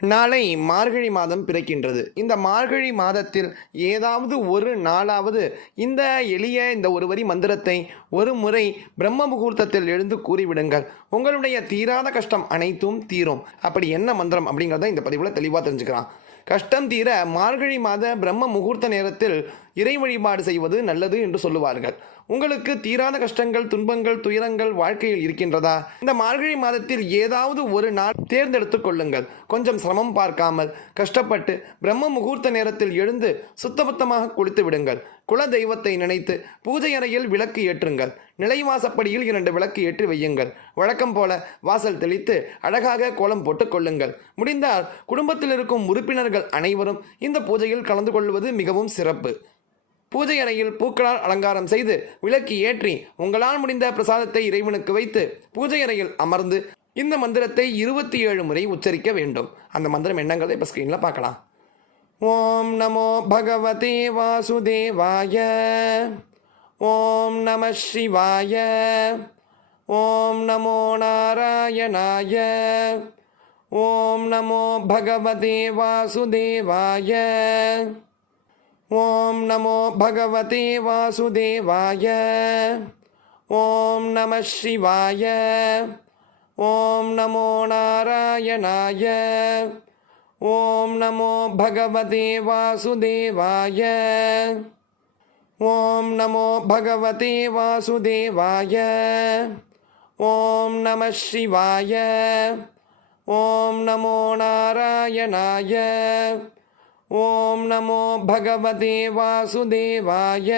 நாளை மார்கழி மாதம் பிறக்கின்றது. இந்த மார்கழி மாதத்தில் ஏதாவது ஒரு நாளாவது இந்த எளிய இந்த ஒரு வரி மந்திரத்தை ஒரு முறை பிரம்ம முகூர்த்தத்தில் எழுந்து கூறிவிடுங்கள். உங்களுடைய தீராத கஷ்டம் அனைத்தும் தீரும். அப்படி என்ன மந்திரம் அப்படிங்கிறத இந்த பதிவில் தெளிவாக தெரிஞ்சுக்கலாம். கஷ்டம் தீர மார்கழி மாத பிரம்ம முகூர்த்த நேரத்தில் இறை வழிபாடு செய்வது நல்லது என்று சொல்லுவார்கள். உங்களுக்கு தீராத கஷ்டங்கள் துன்பங்கள் துயரங்கள் வாழ்க்கையில் இருக்கின்றதா? இந்த மார்கழி மாதத்தில் ஏதாவது ஒரு நாள் தேர்ந்தெடுத்து கொள்ளுங்கள். கொஞ்சம் சிரமம் பார்க்காமல் கஷ்டப்பட்டு பிரம்ம முகூர்த்த நேரத்தில் எழுந்து சுத்தபத்தமாக குளித்து விடுங்கள். குல தெய்வத்தை நினைத்து பூஜை அறையில் விளக்கு ஏற்றுங்கள். நிலைவாசப்படியில் இரண்டு விளக்கு ஏற்றி வையுங்கள். வழக்கம் போல வாசல் தெளித்து அழகாக கோலம் போட்டுக் கொள்ளுங்கள். முடிந்தால் குடும்பத்தில் இருக்கும் உறுப்பினர்கள் அனைவரும் இந்த பூஜையில் கலந்து கொள்வது மிகவும் சிறப்பு. பூஜை அறையில் பூக்களால் அலங்காரம் செய்து விளக்கு ஏற்றி உங்களால் முடிந்த பிரசாதத்தை இறைவனுக்கு வைத்து பூஜை அறையில் அமர்ந்து இந்த மந்திரத்தை இருபத்தி ஏழு முறை உச்சரிக்க வேண்டும். அந்த மந்திரம் என்னங்கிறத இப்போ ஸ்க்ரீனில் பார்க்கலாம். ॐ नमो भगवते वासुदेवाय। ॐ नमः शिवाय। ॐ नमो नारायणाय। ॐ नमो भगवते वासुदेवाय। ॐ नमो भगवते वासुदेवाय। ॐ नमः शिवाय। ॐ नमो नारायणाय। ஓம் நமோ பகவதே வாசுதேவாய. ஓம் நமோ பகவதே வாசுதேவாய. ஓம் நம சிவாய. ஓம் நமோ நாராயணாய. ஓம் நமோ பகவதே வாசுதேவாய.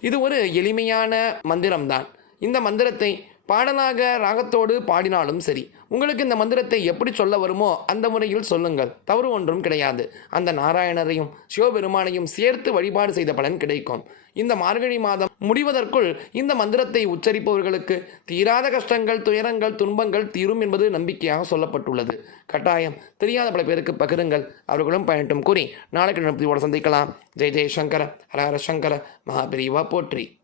இது ஒரு எளிமையான மந்திரம்தான். இந்த மந்திரத்தை பாடலாக ராகத்தோடு பாடினாலும் சரி உங்களுக்கு இந்த மந்திரத்தை எப்படி சொல்ல வருமோ அந்த முறையில் சொல்லுங்கள். தவறு ஒன்றும் கிடையாது. அந்த நாராயணரையும் சிவபெருமானையும் சேர்த்து வழிபாடு செய்த பலன் கிடைக்கும். இந்த மார்கழி மாதம் முடிவதற்குள் இந்த மந்திரத்தை உச்சரிப்பவர்களுக்கு தீராத கஷ்டங்கள் துயரங்கள் துன்பங்கள் தீரும் என்பது நம்பிக்கையாக சொல்லப்பட்டுள்ளது. கட்டாயம் தெரியாத பல பேருக்கு பகிருங்கள். அவர்களும் பயனட்டும் கூறி நாளைக்கு நடத்தியோடு சந்திக்கலாம். ஜெய் ஜெய் சங்கர ஹர ஹர சங்கர மகாபிரிவா போற்றி.